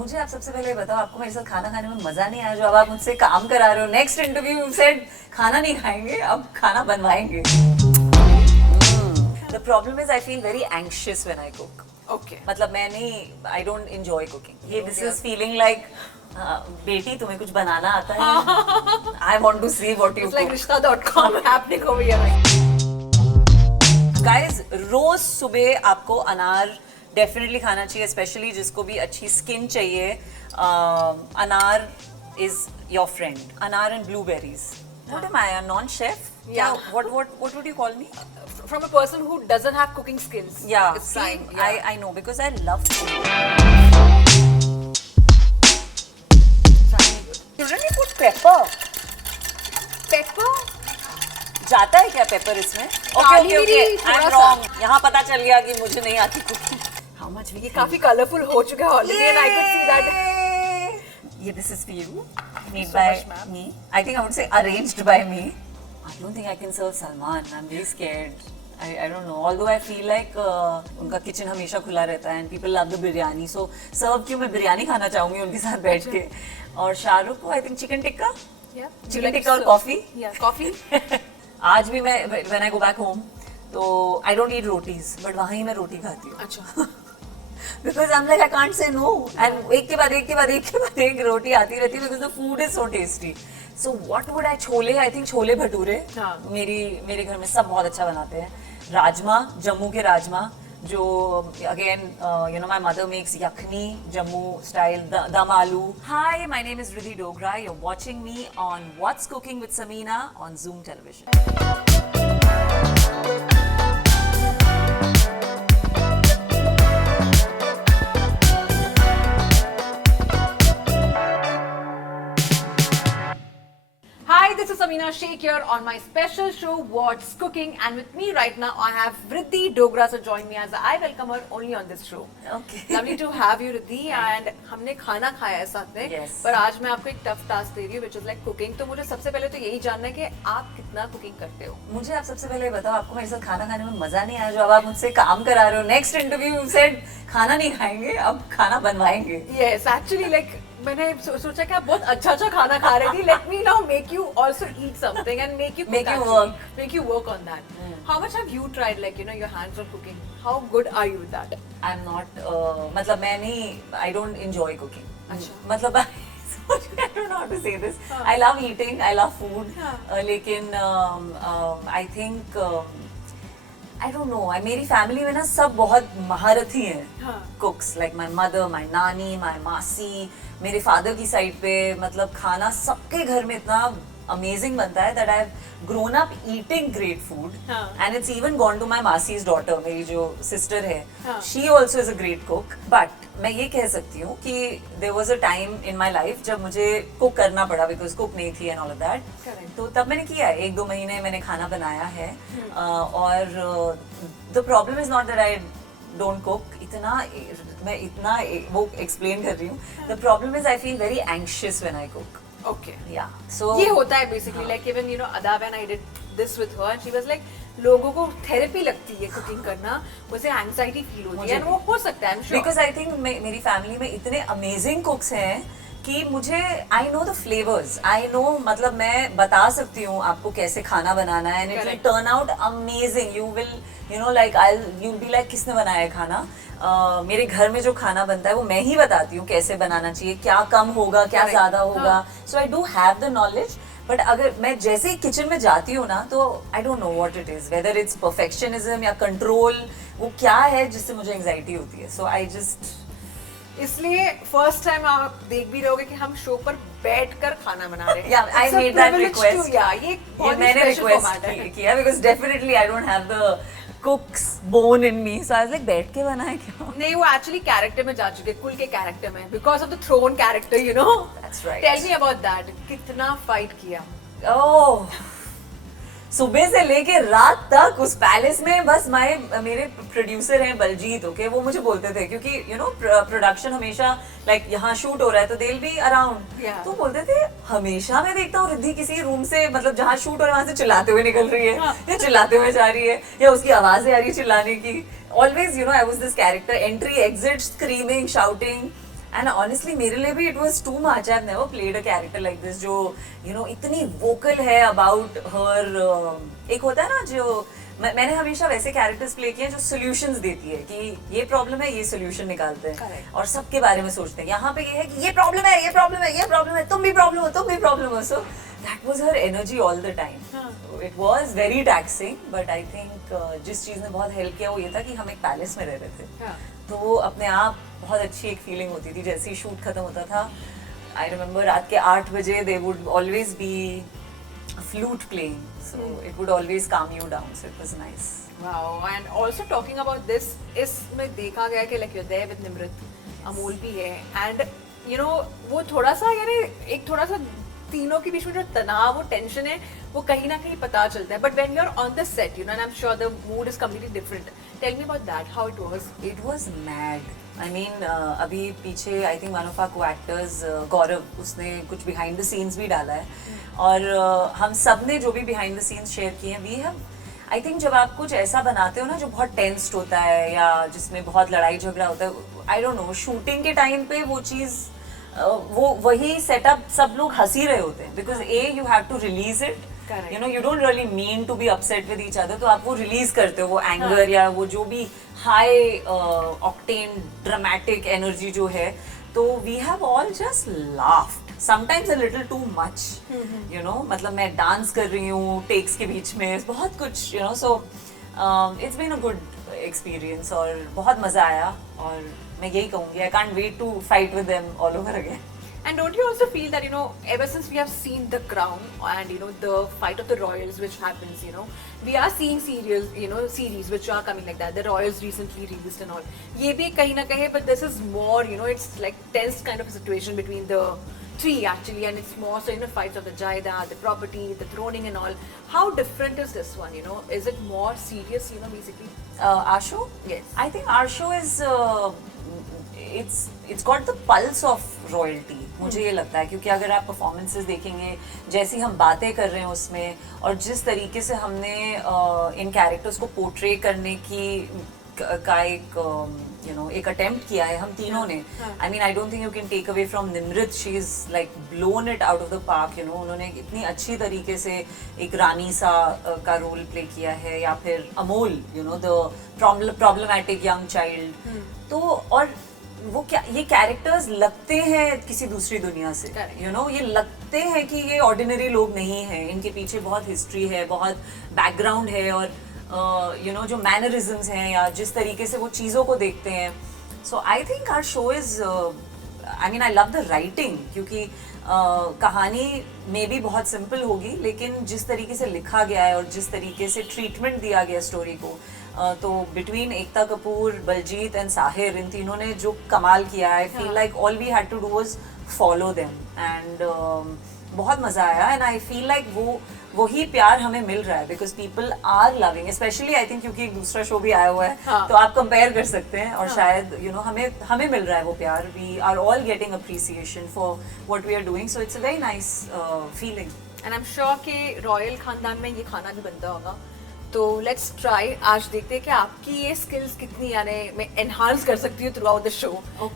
मुझे आप सबसे पहले बताओ, आपको मेरे साथ खाना खाने में मजा नहीं आया जो अब आप मुझसे काम करा रहे हो? नेक्स्ट इंटरव्यू यू सेड खाना नहीं खाएंगे, अब खाना बनवाएंगे. The problem is I feel very anxious when I cook. Okay. मतलब मैं नहीं, I don't enjoy cooking. ये this is feeling like बेटी तुम्हें कुछ बनाना आता है? I want to see what you It's like cook. Rishta.com happening over here. Like. Guys, रोज सुबह आपको अनार डेफिनेटली खाना चाहिए, स्पेशली जिसको भी अच्छी स्किन चाहिए. अनार इज योर फ्रेंड. अनार and blueberries. What am I, a non-chef? Yeah. What would you call me? From a person who doesn't have cooking skills. Yeah, It's see, fine. Yeah. I know because I love food. Shouldn't you put pepper? Pepper? जाता है क्या paper इसमें? काली मिरी I'm थोड़ा wrong. सा. यहाँ पता चल गया कि मुझे नहीं आती कुकिंग. How much we ये काफी कलरफुल हो चुका है already and I could see that. Yeah, this is for you. Made So by much, ma'am. me. I think I would say arranged by me. I don't think I can serve Salman. I'm very scared. I don't know. Although I feel like उनका kitchen हमेशा खुला रहता है and people love the biryani. So serve क्यों, मैं बिरयानी खाना चाहूँगी उनके साथ बैठ के. और शाहरुख को I think chicken tikka. Yeah. Chicken tikka और कॉफी. Yeah, coffee. आज भी मैं when I go back home तो I don't eat rotis, but वहाँ ही मैं रोटी खाती हूँ. अच्छा. Because I'm like I can't say no, and एक के बाद एक रोटी आती रहती है because the food is so tasty. So what would I? Chole, I think chole bhature. हाँ. मेरे घर में सब बहुत अच्छा बनाते हैं. राजमा, जम्मू के राजमा, जो again you know my mother makes yakhni, Jammu style dum aloo. Hi, my name is Riddhi Dogra. You're watching me on What's Cooking with Samina on Zoom Television. Hi, this is Samina Sheikh here on my special show What's Cooking, and with me right now I have Riddhi Dogra to join me as I welcome her only on this show. Okay. Lovely to have you, Riddhi, and हमने खाना खाया है साथ में. Yes. पर आज मैं आपको एक टफ टास्क दे रही हूँ, which is like cooking. तो मुझे सबसे पहले तो यही जानना है कि आप कितना कुकिंग करते हो. मुझे आप सबसे पहले बताओ, आपको मेरे साथ खाना खाने में मजा नहीं आया जो अब आप मुझसे काम करा रहे हो? नेक्स्ट इंटरव्यू यू सेड खाना नहीं खाएंगे, अब खाना बनवाएंगे. Yes, actually like मैंने सोचा कि आप बहुत अच्छा खाना खा रही थी. Let me now make you also eat something and make you cook Make you actually. work. Make you work on that. How much have you tried, like you know, your hands on cooking? How good are you with that? I'm not मतलब मैं नहीं, I don't enjoy cooking. अच्छा. मतलब I don't know how to say this. I love eating, I love food. हाँ. लेकिन I think I don't know. मेरी family में ना सब बहुत महारथी हैं. हाँ. Cooks like my mother, my नानी, my मासी. मेरे फादर की साइड पे मतलब खाना सबके घर में इतना अमेजिंग बनता है that I've grown up eating great food. हाँ. And it's even gone to my मासी's daughter, मेरी जो sister है. हाँ. She also is a great cook. But मैं ये कह सकती हूँ कि there was a time in my life जब मुझे cook करना पड़ा because cook नहीं थी and all of that. Correct. तो तब मैंने किया है, 1-2 महीने मैंने खाना बनाया है. और the problem is not that I don't cook. मैं इतना वो explain कर रही हूँ. The problem is I feel very anxious when I cook. Okay. Yeah. So ये होता है basically like even you know Ada when I did this with her and she was like लोगों को थेरेपी लगती है कुकिंग करना, मुझे anxiety feel होती है. And वो हो सकता है I'm sure. Because I think मेरी फैमिली में इतने अमेजिंग कुक्स हैं कि मुझे I know the flavors. I know मतलब मैं बता सकती हूँ आपको कैसे खाना बनाना है and it will Correct. turn out amazing. You will you know like you'll be like किसने बनाया है खाना? मेरे घर में जो खाना बनता है वो मैं ही बताती हूँ कैसे बनाना चाहिए, क्या कम होगा, क्या Correct. ज्यादा होगा. हाँ. So I do have the knowledge. But अगर मैं जैसे ही किचन में जाती हूँ ना तो I don't know what it is, whether it's perfectionism या कंट्रोल, वो क्या है जिससे मुझे एंजाइटी होती है. सो आई जस्ट इसलिए फर्स्ट टाइम आप देख भी रहोगे कि हम शो पर बैठकर खाना बना रहे हैं. Yeah, I It's a made that privilege request. to- yeah, ये बहुत ही मैंने special रिक्वेस्ट format है. किया because definitely I don't have the cook's bone in me. So I was like बैठ के बनाए क्या? नहीं, वो एक्चुअली कैरेक्टर में जा चुके, कुल के कैरेक्टर में, because of the throne character, you know. That's right. Tell me about that. कितना फाइट किया. ओह, सुबह से लेके रात तक उस पैलेस में बस मेरे प्रोड्यूसर हैं बलजीत, ओके, वो मुझे बोलते थे क्योंकि यू नो प्रोडक्शन हमेशा लाइक यहाँ शूट हो रहा है तो they will be around. Yeah. तो बोलते थे हमेशा मैं देखता हूँ रिद्धि किसी रूम से मतलब जहाँ शूट हो रहा है वहाँ से चिल्लाते हुए निकल रही है, हाँ. या चिल्लाते हुए जा रही है, या उसकी आवाजें आ रही है चिल्लाने की. Always you know I was this character, entry exit, screaming, shouting. And honestly मेरे लिए भी it was too much. I have never played a character like this जो इतनी वोकल है अबाउट हर. एक होता है ना जो मैंने हमेशा वैसे कैरेक्टर्स प्ले किए हैं जो सॉल्यूशंस देती है कि ये प्रॉब्लम है, ये सॉल्यूशन निकालते हैं. Correct. और सबके बारे में सोचते हैं. यहाँ पे ये है कि ये प्रॉब्लम है, ये प्रॉब्लम है, ये प्रॉब्लम है, तुम भी प्रॉब्लम हो, तुम भी प्रॉब्लम हो. So that was her energy all the time. It was very taxing, but I think जिस चीज ने बहुत हेल्प किया वो ये था कि हम एक पैलेस में रह रहे थे. हाँ. तो अपने आप बहुत अच्छी एक फीलिंग होती थी. जैसे ही शूट खत्म होता था, आई रिमेम्बर रात के 8 बजे they would always be flute playing, so it would always calm you down, so it was nice. Wow, and also talking about this, इसमें देखा गया कि like you're there with Nimrit, Amol भी है, and वो थोड़ा सा यानी एक थोड़ा सा तीनों के बीच में जो तनाव वो टेंशन है वो कहीं ना कहीं पता चलता है. But when you're on the set, and I'm sure the mood is completely different. Tell me about that, how it was. It was mad. I mean, अभी पीछे I think one of our co-actors गौरव, उसने कुछ behind the scenes भी डाला है. और हम सब ने जो भी behind the scenes शेयर किए हैं, we have, I think जब आप कुछ ऐसा बनाते हो ना जो बहुत टेंस्ड होता है या जिसमें बहुत लड़ाई झगड़ा होता है, I don't know, शूटिंग के टाइम पे वो चीज़ वो वही सेटअप सब लोग हंसी रहे होते हैं. Because you have to release it. Correct. You don't really mean to be upset with each other, तो आप वो रिलीज करते हो वो एंगर या वो जो भी हाई ऑक्टेन ड्रामेटिक एनर्जी जो है. तो we have all just laughed, sometimes a little too much. मतलब मैं डांस कर रही हूँ टेक्स के बीच में, बहुत कुछ so it's been a good experience और बहुत मजा आया. और मैं यही कहूँगी, I can't wait to fight with them all over again. And don't you also feel that, ever since we have seen The Crown and, the fight of the royals which happens, we are seeing series which are coming like that. The royals recently released and all. ये भी कहीं ना कहीं, but this is more, it's like tense kind of a situation between the three actually, and it's more so, fights of the Jaida, the property, the throning and all. How different is this one, Is it more serious, basically? Our show? Yes. I think our show is it's got the pulse of royalty. मुझे ये लगता है, क्योंकि अगर आप performances देखेंगे, जैसी हम बातें कर रहे हैं उसमें, और जिस तरीके से हमने इन कैरेक्टर्स को पोर्ट्रे करने का एक अटेम्प्ट किया है हम तीनों ने. I mean, I don't think you can take away from Nimrit. She is like blown it out of the park. उन्होंने इतनी अच्छी तरीके से एक रानी सा का रोल प्ले किया है. या फिर Amol, the problematic young child. तो और वो क्या, ये कैरेक्टर्स लगते हैं किसी दूसरी दुनिया से. ये लगते हैं कि ये ऑर्डिनरी लोग नहीं हैं. इनके पीछे बहुत हिस्ट्री है, बहुत बैकग्राउंड है, और जो मैनरिज्म्स हैं या जिस तरीके से वो चीज़ों को देखते हैं. So I think our show is, I mean, I love the writing, क्योंकि कहानी में भी बहुत सिंपल होगी, लेकिन जिस तरीके से लिखा गया है और जिस तरीके से ट्रीटमेंट दिया गया स्टोरी को, तो बिटवीन एकता कपूर, बलजीत एंड साहिर, इन तीनों ने जो कमाल किया है, I feel like all we had to do was follow them. And बहुत मजा आया. एंड आई फील लाइक वही प्यार हमें मिल रहा है, because people are loving, specially I think क्योंकि एक दूसरा शो भी आया हुआ है. तो आप कंपेयर कर सकते हैं, और शायद हमें मिल रहा है वो प्यार. We are all getting appreciation for what we are doing, so it's a very nice feeling. And I am sure कि रॉयल खानदान में ये खाना भी बनता होगा. तो लेट्स ट्राई, आज देखते हैं कि आपकी ये स्किल्स कितनी यानी मैं एनहांस कर सकती हूँ through out the show.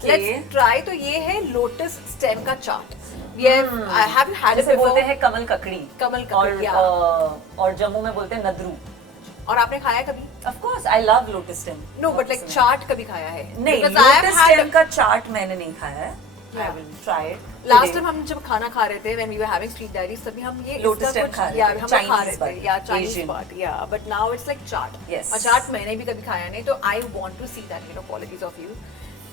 Let's try. तो ये है लोटस स्टेम का चाट. I haven't had it before. बोलते हैं कमल ककड़ी. कमल ककड़ी, और जम्मू में बोलते हैं नदरू. और आपने खाया कभी? Of course, I love lotus stem. No, but like चाट कभी खाया है? नहीं, lotus stem का चाट मैंने नहीं खाया है. I will try it. Last time हम जब खाना खा रहे थे, when we were having street diaries, तभी हम ये lotus stem खा रहे थे. हम खा रहे थे, या Chinese part, yeah. But now it's like chaat. Yes. और चाट मैंने भी कभी खाया नहीं, तो I want to see that, qualities of you.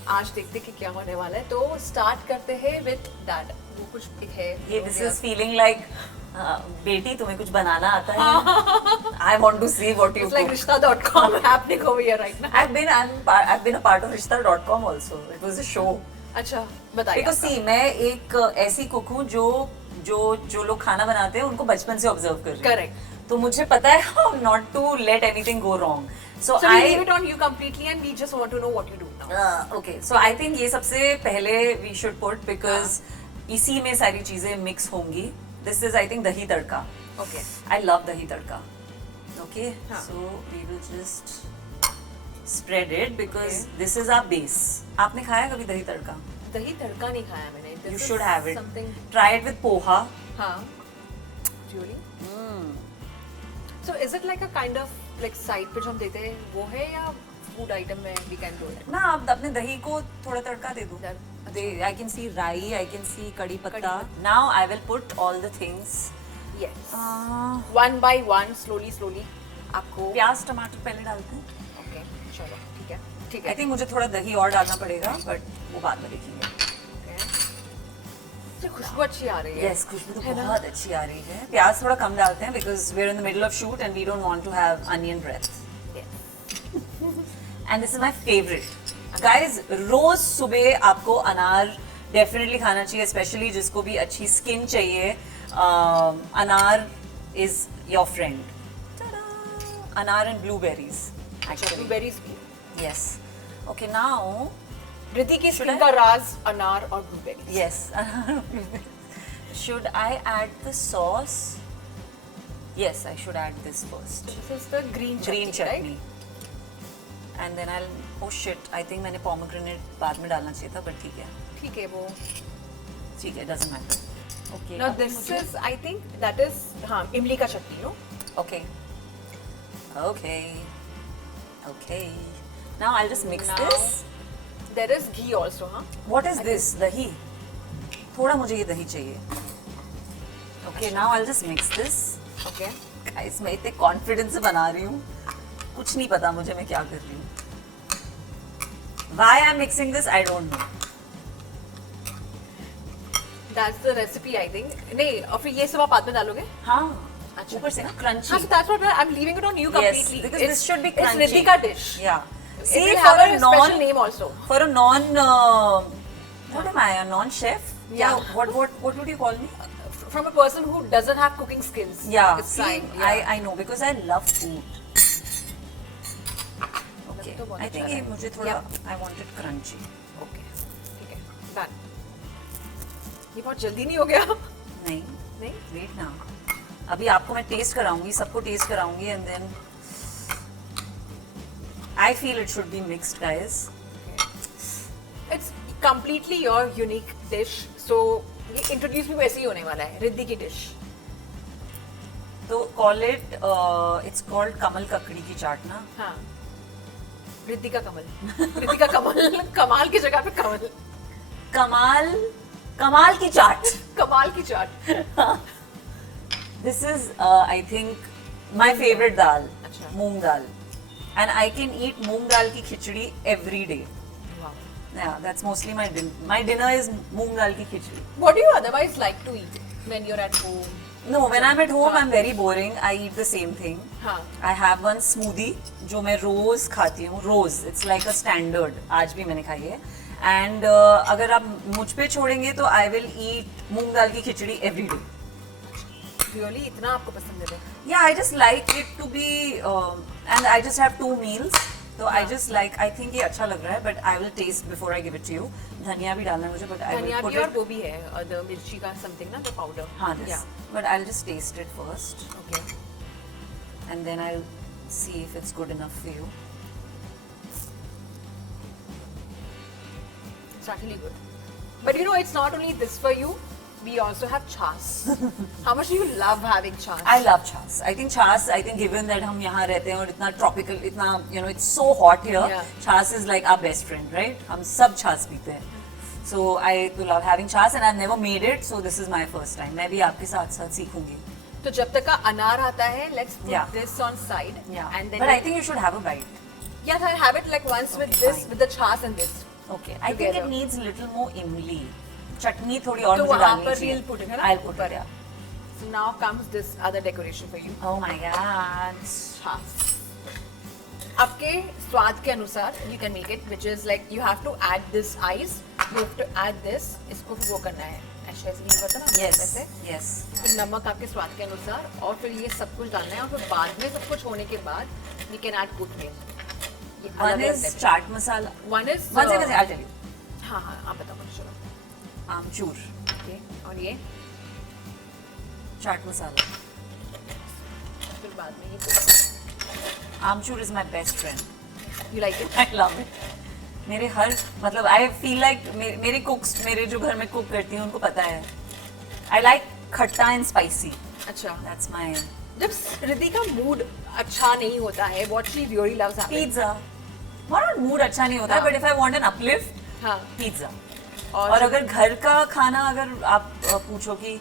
आज देखते कि क्या होने वाला है. तो स्टार्ट करते हैं विद दैट. वो कुछ है ये दिस इज फीलिंग लाइक, बेटी तुम्हें कुछ बनाना आता है? I want to see what you It's like cook. Rishta.com happening over here right now. I've been a part of Rishta.com also. It was a show. अच्छा, बताइए. Because see, मैं एक ऐसी कुक हूँ जो लोग खाना बनाते हैं उनको बचपन से ऑब्जर्व कर रही हूँ. Correct. तो मुझे पता है how not to let anything go wrong. So we leave it on you completely and we just want to know what you do now. Okay, so I think ये सबसे पहले we should put, because इसी में सारी चीजें mix होंगी. This is I think दही तड़का. Okay. I love दही तड़का. Okay, so we will just spread it because this is our base. आपने खाया कभी दही तड़का? दही तड़का नहीं खाया मैंने. You This should is have it. Something. Try it with poha. हाँ. Really? So is it like a kind of like side पे जो हम देते हैं वो है या food item में we can do it? ना आप अपने दही को थोड़ा तड़का दे दो. I can see rai, I can see कड़ी पत्ता. Now I will put all the things. Yes. One by one, slowly. आपको. प्याज टमाटर पहले डालते हैं. Okay. चलो ठीक है. ठीक I है. think मुझे थोड़ा दही और डालना पड़ेगा, but वो बाद में देखेंगे. खुशबू अच्छी आ रही है. Yes, खुशबू तो बहुत अच्छी आ रही है. प्याज थोड़ा कम डालते हैं because we're in the middle of shoot and we don't want to have onion breath. And this is my favorite. Guys, रोज सुबह आपको अनार डेफिनेटली खाना चाहिए, स्पेशली जिसको भी अच्छी स्किन चाहिए. अनार is your friend. अनार and blueberries. Actually. Blueberries भी. Yes. Okay, now. रिद्धि की स्किन का राज अनार और blueberry. Yes. Should I add the sauce? Yes, I should add this first. This is the green chutney. And then I'll. Oh shit! I think मैंने pomegranate बाद में डालना चाहिए था, but ठीक है. ठीक है वो. ठीक है, doesn't matter. Okay. Now this is, I think that is हाँ इमली का चटनी no. Okay. Okay. Now I'll just mix this. There is ghee also, हाँ. What is this? दही. थोड़ा मुझे ये दही चाहिए. Okay, now I'll just mix this. Okay. Guys, मैं इतने कॉन्फिडेंस से बना रही हूँ. कुछ नहीं पता मुझे मैं क्या कर रही हूँ. Why I'm mixing this, I don't know. That's the recipe, I think. नहीं, और फिर ये सब आप बाद में डालोगे? हाँ. अच्छा. ऊपर से ना crunchy. हाँ, so that's what I'm leaving it on you completely. Yes, because this should be crunchy. It's Riddhi का dish. Yeah. See, See, it will for have a a special non, name also. for a non, what am I? A non-chef? Yeah. What would you call me? From a person who doesn't have cooking skills. Yeah. It's See, fine. Yeah. I know because I love food. Okay. तो बहुत I think अच्छा ये है. मुझे थोड़ा Yeah. I want it crunchy. Okay. ठीक है. Done. ये बहुत जल्दी नहीं हो गया? नहीं. नहीं? Wait now. अभी आपको मैं टेस्ट कराऊंगी, सबको test कराऊंगी and then I feel it should be mixed, guys. It's completely your unique dish. So ये introduce भी वैसे ही होने वाला है. रिद्धि की dish. तो call it, it's called कमल ककड़ी की चाट ना. हाँ. रिद्धि का कमल. रिद्धि का कमल. कमाल की जगह पे कमल. कमाल की चाट. कमाल की चाट. This is, I think, my favorite dal. अच्छा. मूंग दाल. And I can eat मूंग दाल की खिचड़ी every day. Wow. Yeah, that's mostly my dinner. My dinner is मूंग दाल की खिचड़ी. What do you otherwise like to eat when you're at home? No, when I'm at home, I'm very boring. I eat the same thing. हाँ. I have one smoothie जो मैं रोज खाती हूँ. रोज, it's like a standard. आज भी मैंने खाई है. And अगर आप मुझ पे छोड़ेंगे तो I will eat मूंग दाल की खिचड़ी every day. Really? इतना आपको पसंद है? Yeah, I just like it to be, and I just have 2 meals. So I just like, I think ये अच्छा लग रहा है, but I will taste before I give it to you. धनिया भी डालना है मुझे, but I will धनिया put भी और it. वो भी है, the मिर्ची का something ना, the powder. हाँ, this. Yeah. But I'll just taste it first, Okay. and then I'll see if it's good enough for you. It's actually good. But you know, it's not only this for you. We also have chas. How much do you love having chas? I love chas. I think chas. I think given that हम यहाँ रहते हैं और इतना tropical, इतना it's so hot here. Yeah. Chas is like our best friend, right? हम सब chas पीते हैं. So I do love having chas, and I've never made it. So this is my first time. मैं भी आपके साथ साथ सीखूंगी. तो जब तक का अनार आता है, let's put Yeah. this on side. Yeah. And then But I think you should have a bite. yes, I have it like once with Okay, this, fine. with the chas and this. Okay. I think Together. it needs a little more imli. चटनी थोड़ी और तो मुझे वहाँ डालनी पर चाहिए. we'll put it है ना? I'll put ऊपर. it. Yeah. So now comes this other decoration for you. Oh my God. Chas. आपके स्वाद के अनुसार you can make it, which is like you have to add this ice, you have to add this. इसको फिर वो करना है. ऐसे ऐसे नहीं होता ना? Yes. वैसे. Yes. फिर नमक आपके स्वाद के अनुसार और फिर ये सब कुछ डालना है और फिर बाद में सब कुछ होने के बाद we can add कोथमीर. ये One अलग is step है. Chaat masala. One is One second, I'll tell you. हाँ हाँ आप बताओ मुझे चलो. आमचूर. Okay. और ये चाट मसाला. फिर बाद में ये आमचूर is my best friend. you like it? I love it. मेरे हर मतलब आई फील लाइक मेरे कुक्स मेरे जो घर में कुक करती हैं उनको पता है आई लाइक खट्टा एंड स्पाइसी अच्छा दैट्स माय जब रिद्धि का मूड अच्छा नहीं होता है what she really loves having pizza not mood अच्छा नहीं होता है but if I want an uplift हाँ पिज्जा और अगर घर का खाना अगर आप पूछो कि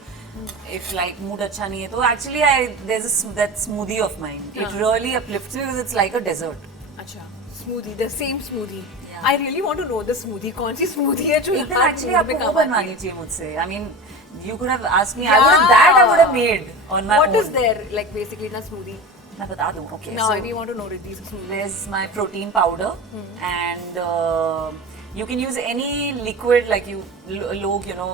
if like mood अच्छा नहीं है तो actually there's that smoothie of mine it really uplifts me because it's like a dessert अच्छा smoothie the same smoothie Yeah. I really want to know the smoothie कौन सी स्मूदी है जो एक दिन हर actually mood में आपको वो काम आती बनवानी है? चाहिए मुझसे I mean you could have asked me I would have that I would have made on my What own is there like basically in a smoothie? मैं बता दूँ okay Now so we want to know Riddhi's smoothie. there's my protein powder and you can use any liquid like you लोग you know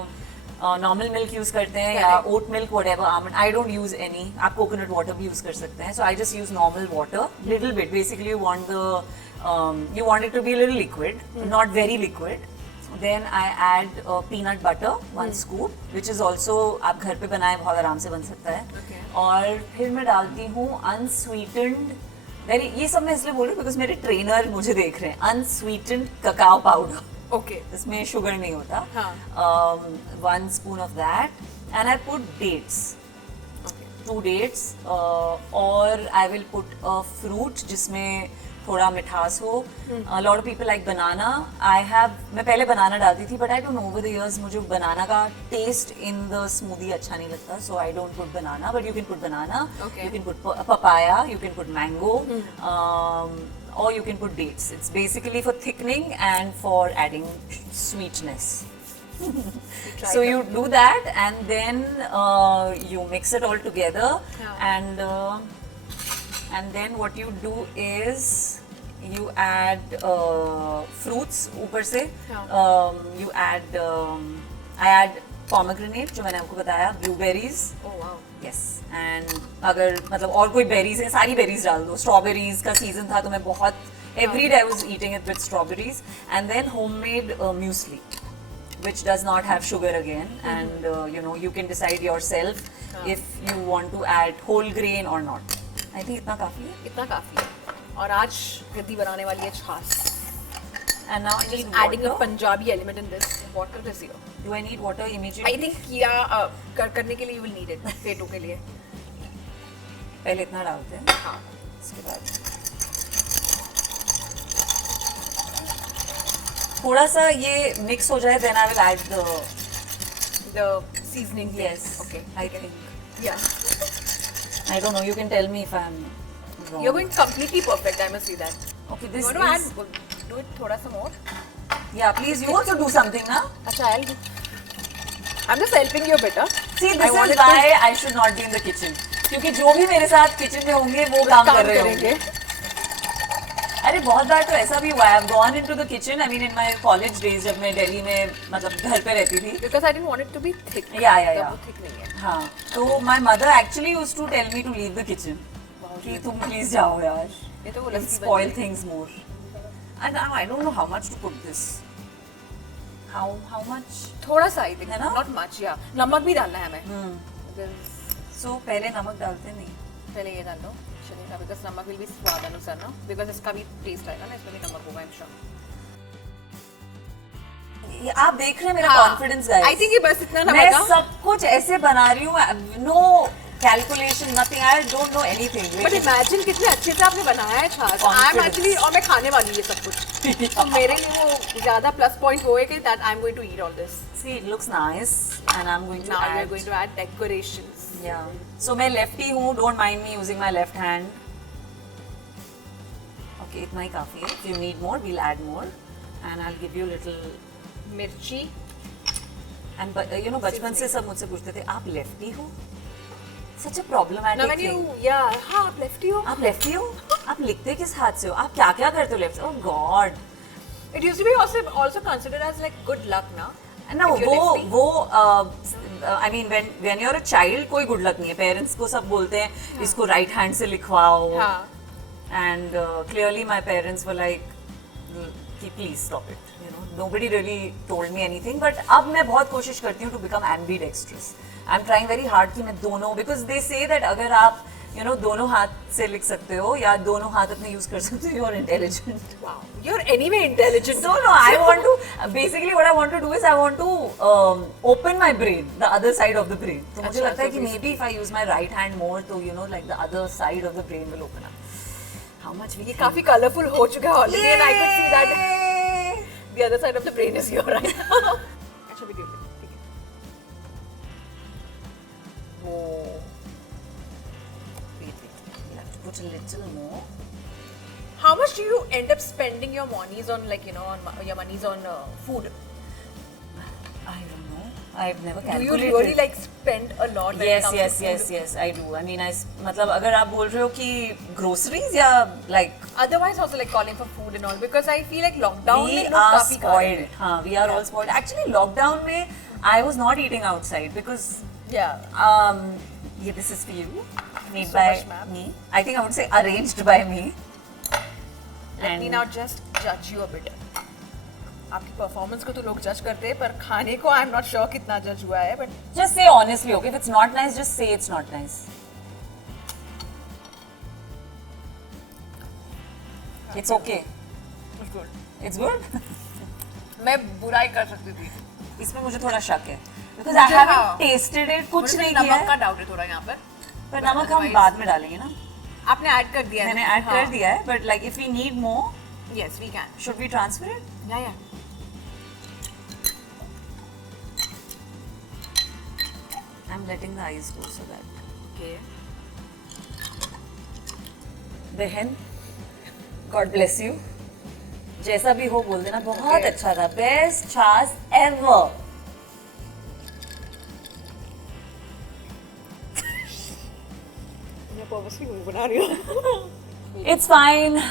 normal milk use करते हैं या Correct. Oat milk whatever almond I don't use any आप coconut water भी use कर सकते हैं so I just use normal water little bit basically you want it to be little liquid not very liquid then I add peanut butter 1 scoop which is also आप घर पे बनाए बहुत आराम से बन सकता है Okay. और फिर मैं डालती हूँ अनस्वीटेंड वेरी ये सब मैं इसलिए बोल रही हूँ बिकॉज मेरे ट्रेनर मुझे देख रहे हैं अनस्वीटेंड ककाओ पाउडर Okay. इसमें शुगर नहीं होता हाँ. 1 spoon of that and I put dates Okay. 2 dates और I will put a fruit जिसमें थोड़ा मिठास हो a lot of people like banana मैं पहले बनाना डालती थी but I don't know over the years मुझे बनाना का taste in the smoothie अच्छा नहीं लगता so I don't put banana but you can put banana Okay. you can put papaya you can put mango or you can put dates. It's basically for thickening and for adding sweetness. Try So that. you do that and then you mix it all together Yeah. and then what you do is you add fruits ऊपर से Yeah. you add I add pomegranate जो मैंने आपको बताया blueberries Oh wow. Yes and अगर मतलब और कोई बेरीज है सारी बेरीज डाल दो स्ट्रॉबेरीज का सीजन था तो मैं बहुत every day I was eating it with strawberries and then homemade muesli which does not have sugar again and you know you can decide yourself if you want to add whole grain or not I think इतना काफी है इतना काफी है और आज रिद्धि बनाने वाली है छाछ and now I need adding a water. Punjabi element in this water is here Do I need water immediately? I think yeah करने के लिए you will need it पेटों के लिए पहले इतना डालते हैं हाँ इसके बाद थोड़ा सा ये मिक्स हो जाए then I will add the seasoning thing. yes Okay. I think Yeah. I don't know you can tell me if I'm wrong You're going completely perfect. I must see that. okay You this want to is add? Do it थोड़ा सा more. yeah please you also do something na अच्छा I'll do. I'm just helping you a bit. see I this is wanted to- why I should not be in the kitchen क्योंकि जो भी मेरे साथ kitchen में होंगे वो काम कर रहे होंगे अरे बहुत बार तो ऐसा भी हुआ है I've gone into the kitchen I mean in my college days जब मैं दिल्ली में मतलब घर पे रहती थी Because I didn't want it to be thick. Yeah. तब वो thick नहीं है. हाँ तो my mother actually used to tell me to leave the kitchen कि तुम प्लीज जाओ यार ये तो वो It'll लस्सी spoil बन गई. things more and now I don't know how much to put this how much थोड़ा सा I think. है ना? Not much. Yeah. नमक भी डालना है हमें. Because so पहले नमक डालते नहीं पहले ये डाल दो चलेगा बिकॉज नमक विल भी स्वाद अनुसार ना बिकॉज इसका भी टेस्ट आएगा ना इसमें भी नमक होगा आई एम श्योर ये आप देख रहे हैं मेरा कॉन्फिडेंस गाइस आई थिंक ये बस इतना मैं नमक सब कुछ ऐसे बना रही हूँ no calculation nothing I don't know anything but imagine कितने अच्छे से आपने बनाया है छाछ आई एम Confidence. एक्चुअली और मैं खाने वाली हूँ ये सब कुछ तो मेरे लिए वो ज्यादा प्लस पॉइंट होएगा that I am going to eat all this see it looks nice and I'm going to now we are add going to add decorations yeah so मैं lefty हूँ don't mind me using my left hand okay इतना ही काफी है if you need more we'll add more and I'll give you little मिर्ची and you know बचपन से सब मुझसे पूछते थे आप लेफ्टी हो such a problematic ना मैंने thing या हाँ आप लेफ्टी हो आप लेफ्टी हो आप लिखते किस हाथ से हो आप क्या क्या करते हो left oh God it used to be also considered as like good luck ना No, If you're lefty. वो I mean when you're a child कोई गुड लक नहीं है पेरेंट्स को सब बोलते हैं इसको राइट हैंड से लिखवाओ हाँ and clearly my parents were like कि please stop it you know nobody really told me anything but अब मैं बहुत कोशिश करती हूँ to become ambidextrous I'm trying very hard कि मैं दोनों because they say that अगर आप दोनों हाथ से लिख सकते हो या दोनों हाथ अपने यूज कर सकते हो, you're intelligent. Wow, you're anyway intelligent. No, I want to, basically what I want to do is I want to open my brain, the other side of the brain. तो मुझे अच्छा, लगता है so कि maybe if I use my right hand more, तो like the other side of the brain will open up. How much we ये think. काफी colourful हो चुका है already and I could see that the other side of the brain is your right now. अच्छा video ठीक है. Whoa. Wait. You have to put a little more. How much do you end up spending your monies on, like, your monies on food? I don't know. I've never Do calculated. you really like spend a lot when it comes to food? Yes, I do. I mean, मतलब अगर आप बोल रहे हो कि groceries या like Otherwise also like calling for food and all, because I feel like lockdown we में लोग are काफी खा रहे spoiled. हाँ, we are all spoiled. Actually, lockdown में I was not eating outside because हैं. Yeah. this is for you, made So by much, ma'am. me. I think I would say arranged by me. Let me now just judge you a bit. आपकी performance को तो लोग जज करते हैं, पर खाने को आई एम नॉट श्योर कितना जज हुआ है, but Just say honestly, okay? If it's not nice, just say it's not nice. It's okay. It's good. मैं बुराई कर सकती थी. इसमें मुझे थोड़ा शक है because I haven't हाँ. tasted it, कुछ मुझे नहीं नमक किया का है. डाउट है थोड़ा यहाँ पर. पर नमक हम बाद में डालेंगे ना. आपने ऐड कर दिया है. मैंने ऐड कर दिया है, but like if we need more, Yes, we can. should we transfer it? Yeah. I'm letting the eyes go so that. Okay. बहन, God bless you. जैसा भी हो बोल देना, बहुत Okay. अच्छा था. Best छाछ ever. मैं purposely मुंह बना रही हूँ. It's fine.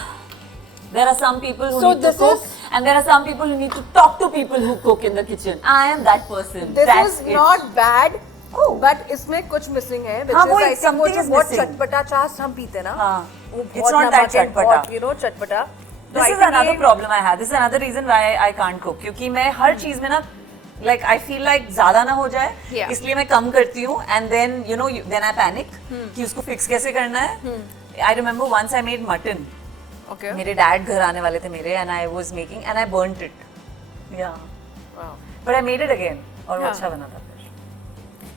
There are some people who So need to this cook, is- and there are some people who need to talk to people who cook in the kitchen. I am that person. This That's is it. not bad. Oh. But इसमें कुछ missing है. Which हाँ, is वो I think वो something जो is बहुत missing. चटपटा छाछ हम पीते हैं ना. हाँ. वो It's बहुत not that नमक है, चटपटा. बहुत, चटपटा. तो This I is think another ये- problem I have. This is another reason why I can't cook. क्योंकि मैं हर चीज में ना like I feel like ज्यादा ना हो जाए, Yeah. इसलिए मैं कम करती हूँ and then then I panic कि उसको fix कैसे करना है. I remember once I made mutton. Okay. मेरे डैड घर आने वाले थे मेरे and I was making and I burnt it. Yeah. Wow. But I made it again और वो हाँ. अच्छा बना था फिर.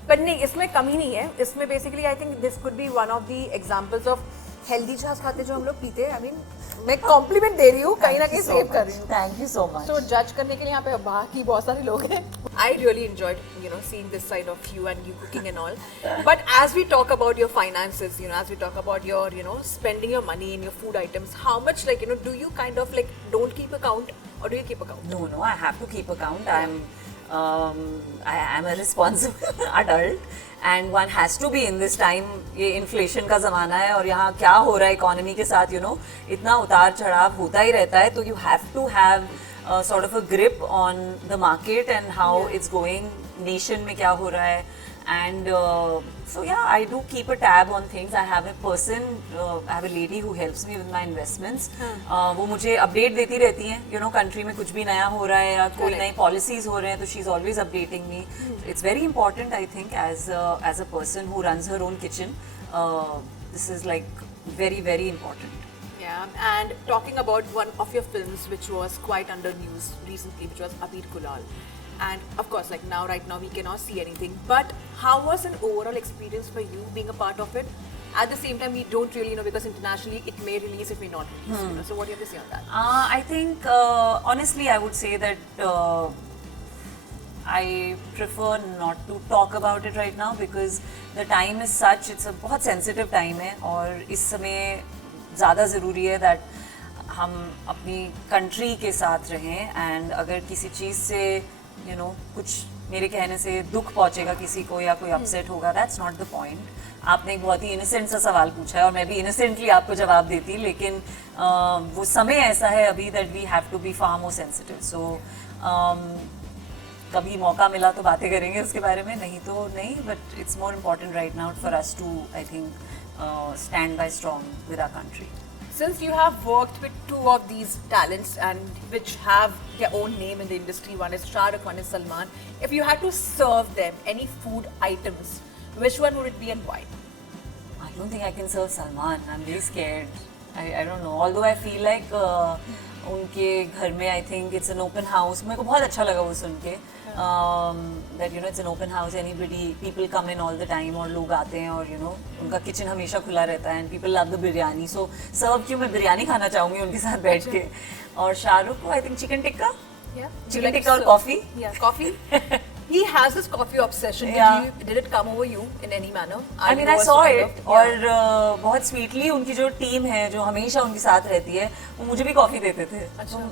बट नहीं, इसमें कमी नहीं है. इसमें basically I think this could be one of the examples of healthy छाछ खाते जो हम लोग पीते हैं. आई मीन मैं कॉम्प्लीमेंट दे रही हूँ, कहीं ना कहीं सेव कर रही हूँ. Thank you so much. So जज करने के लिए यहाँ पे बाकी बहुत सारे लोग हैं. I really enjoyed, seeing this side of you and you cooking and all. But as we talk about your finances, as we talk about your, spending your money in your food items, how much do you kind of like don't keep account or do you keep account? No, I have to keep account. I am a responsible adult and one has to be in this time. ये inflation का ज़माना है और यहाँ क्या हो रहा है economy के साथ, इतना उतार चढ़ाव होता ही रहता है, तो you have to have sort of a grip on the market and how it's going, nation में क्या हो रहा है. And so yeah, I do keep a tab on things. I have a person, I have a lady who helps me with my investments. वो मुझे update देती रहती हैं, country में कुछ भी नया हो रहा है या कोई नई policies हो रहे हैं, तो she's always updating me. It's very important, I think, as a person who runs her own kitchen. This is like very, very important. Yeah, and talking about one of your films which was quite under news recently, which was Abir Kulal. And of course, like right now we cannot see anything. But how was an overall experience for you being a part of it? At the same time, we don't really know because internationally it may release, it may not release. So what do you have to say on that? I think, honestly, I would say that I prefer not to talk about it right now because the time is such, it's a बहुत sensitive time है और इस समय ज़्यादा ज़रूरी है that हम अपनी country के साथ रहें and अगर किसी चीज़ से कुछ मेरे कहने से दुख पहुंचेगा किसी को या कोई अपसेट होगा, that's not the point. आपने एक बहुत ही इनोसेंट सा सवाल पूछा है और मैं भी इनोसेंटली आपको जवाब देती, लेकिन वो समय ऐसा है अभी that we have to be far more sensitive. So कभी मौका मिला तो बातें करेंगे उसके बारे में, नहीं तो नहीं, but it's more important right now for us to, I think, stand by strong with our country. Since you have worked with two of these talents and which have their own name in the industry, one is Shah Rukh, one is Salman, if you had to serve them any food items, which one would it be and why? Are don't think I can serve Salman. I'm very scared. I don't know. Although I feel like उनके घर में I think it's an open house. मेरे को बहुत अच्छा लगा वो सुन के. That you know it's an open house. Anybody, people come in all the time और लोग आते हैं और you know उनका kitchen हमेशा खुला रहता है and people love the biryani. So serve क्यों मैं बिरयानी खाना चाहूँगी उनके साथ बैठ के. और शाहरुख को I think chicken tikka. Yeah. Chicken tikka और coffee. Yeah, coffee. He has this coffee obsession. Yeah. Did it come over you in any manner? I mean, I saw it. और बहुत sweetly उनकी जो टीम है जो हमेशा उनके साथ रहती है वो मुझे भी कॉफी देते थे. अच्छा.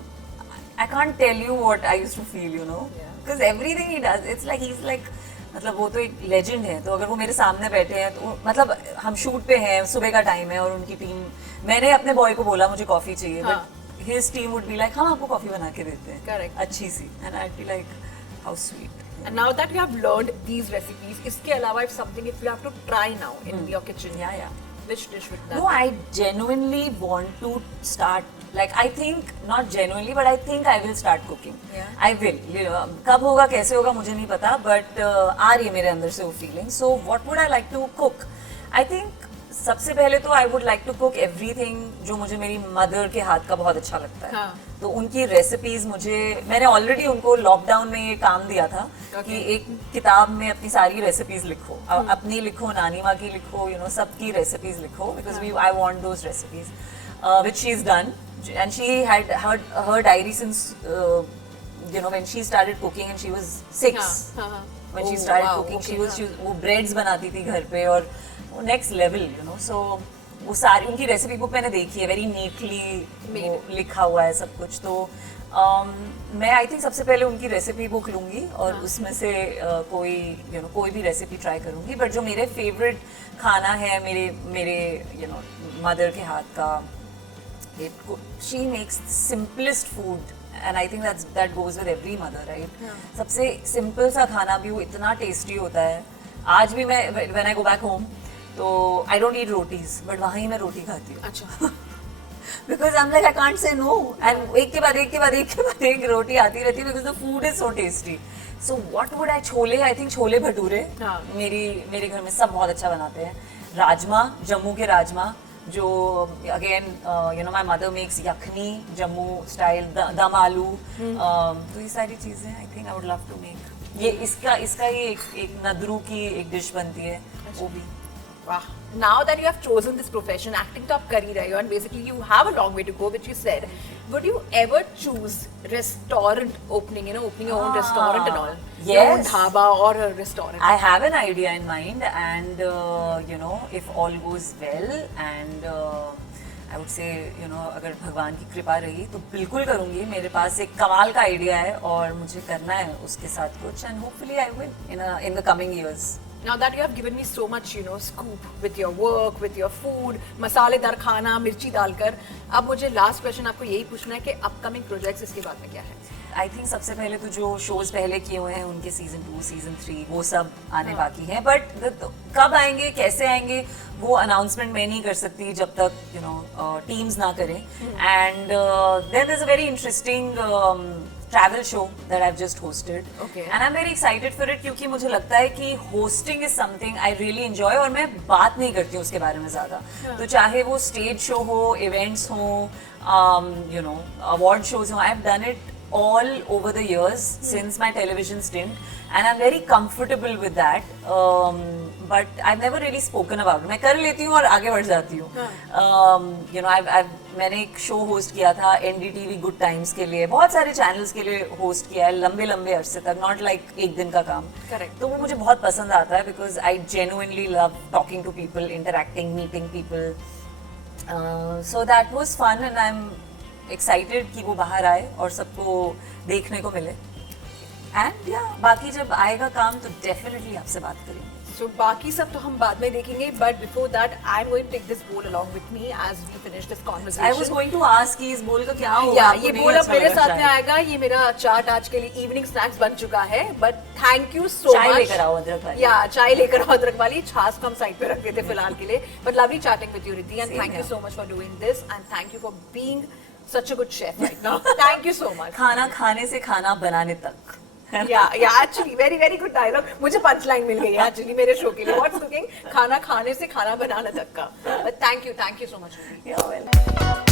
I can't tell you what I used to feel, you know, because everything he does, it's like he's like मतलब वो तो एक लेजेंड है. तो अगर वो मेरे सामने बैठे हैं तो मतलब हम शूट पे हैं, सुबह का टाइम है और उनकी टीम, मैंने अपने बॉय को बोला मुझे कॉफी चाहिए, but his team would be like हम आपको कॉफी बना के देते हैं. Correct. अच्छी सी. And I'd be like how sweet. And now that you have learned these recipes, इसके अलावा if you have to try now in your kitchen, Yeah. which dish would that No, I genuinely want to start. Like I think not genuinely, but I think I will start cooking. Yeah. I will. You know, कब होगा कैसे होगा मुझे नहीं पता, but आ रही है मेरे अंदर से वो feeling. So what would I like to cook? I think सबसे पहले तो I would like to cook everything जो मुझे मेरी मदर के हाथ का बहुत अच्छा लगता है. हाँ. तो उनकी रेसिपीज मैंने ऑलरेडी उनको लॉकडाउन में ये काम दिया था कि एक किताब में अपनी सारी रेसिपीज लिखो. अपनी लिखो, नानी माँ की लिखो, यू नो सबकी रेसिपीज लिखो because I want those recipes which she is done and she had her diary since you know when she started cooking and she was 6. When she started cooking she was वो breads बनाती थी घर पे और next level you know. सो वो सारी उनकी recipe book मैंने देखी है, वेरी नीटली लिखा हुआ है सब कुछ. तो मैं आई थिंक सबसे पहले उनकी रेसिपी बुक लूंगी और उसमें से कोई भी रेसिपी ट्राई करूंगी. बट जो मेरे फेवरेट खाना है मेरे यू नो मदर के हाथ का, she makes simplest food and I think that goes with every mother right. सबसे सिंपल सा खाना भी वो इतना टेस्टी होता है. आज भी मैं when I go back home तो I don't eat rotis but वहाँ ही मैं रोटी खाती हूँ. अच्छा. Because I am like I can't say no and एक के बाद एक रोटी आती रहती है because the food is so tasty. So what would I chole, I think chole bhature मेरे घर में सब बहुत अच्छा बनाते हैं. राजमा, जम्मू के राजमा जो again you know my mother makes yakhni Jammu style, dum aloo. तो ये सारी चीजें I think I would love to make. ये इसका ही एक नदरू की एक डिश बनती है वो भी. Wow. Now that you have chosen this profession, acting to आप कर ही रहे हो and basically you have a long way to go, which you said. Would you ever choose restaurant opening, you know, opening your own restaurant and all? Yes. Your own dhaba or a restaurant? I have an idea in mind and you know if all goes well and I would say you know अगर भगवान की कृपा रही तो बिल्कुल करूँगी. मेरे पास एक कमाल का आइडिया है और मुझे करना है उसके साथ कुछ and hopefully I will in the coming years. Now that you have given me so much, you know, scoop with your work, with your food, मसालेदार खाना, मिर्ची डालकर, अब मुझे last question आपको यही पूछना है कि upcoming projects इसके बाद में क्या है? आई थिंक सबसे पहले तो जो शोज पहले किए हुए हैं उनके सीजन 2, सीजन 3 वो सब आने बाकी हैं. बट कब आएंगे, कैसे आएंगे वो अनाउंसमेंट मैं नहीं कर सकती जब तक यू नो टीम्स ना करें. And then there is a very interesting travel show that I've just hosted. Okay. And I'm very excited for it क्योंकि मुझे लगता है कि hosting is something I really enjoy और मैं बात नहीं करती हूँ उसके बारे में ज़्यादा. तो चाहे वो स्टेज शो हो, इवेंट्स हो, you know, award shows हो, I've done it all over the years since my television stint and I'm very comfortable with that. But I've never really spoken about it. मैं कर लेती हूँ और आगे बढ़ जाती हूँ. You know, मैंने एक शो होस्ट किया था NDTV गुड टाइम्स के लिए, बहुत सारे चैनल्स के लिए होस्ट किया है लंबे अरसे तक, नॉट लाइक एक दिन का काम. Correct. तो वो मुझे बहुत पसंद आता है because I genuinely love talking to people, interacting, meeting people. So that was fun and I am excited कि वो बाहर आए और सबको देखने को मिले. एंड या बाकी जब आएगा काम तो डेफिनेटली आपसे बात करेंगे. So बाकी सब तो हम बाद में देखेंगे, but before that I'm going to take this bowl along with me as we finish this conversation. I was going to ask कि इस बोल का क्या होगा? Yeah, ये बोल अब मेरे साथ में आएगा. ये मेरा चाट आज के लिए इवनिंग स्नैक्स बन चुका है. But thank you so much. चाय लेकर आओ अदरक वाली. Yeah, चाय लेकर आओ अदरक वाली. छाछ को हम साइड पे रख देते फिलहाल के लिए. But lovely chatting with you, Riddhi, and thank you so much for doing this and thank you for being such a good chef right now. Thank you so much. खाना खाने से खाना बनाने तक. Yeah, actually, very very good dialogue. मुझे punch line मिल गई है actually मेरे शो के लिए. What's cooking? खाना खाने से खाना बनाना तक का. But thank you so much. You're welcome.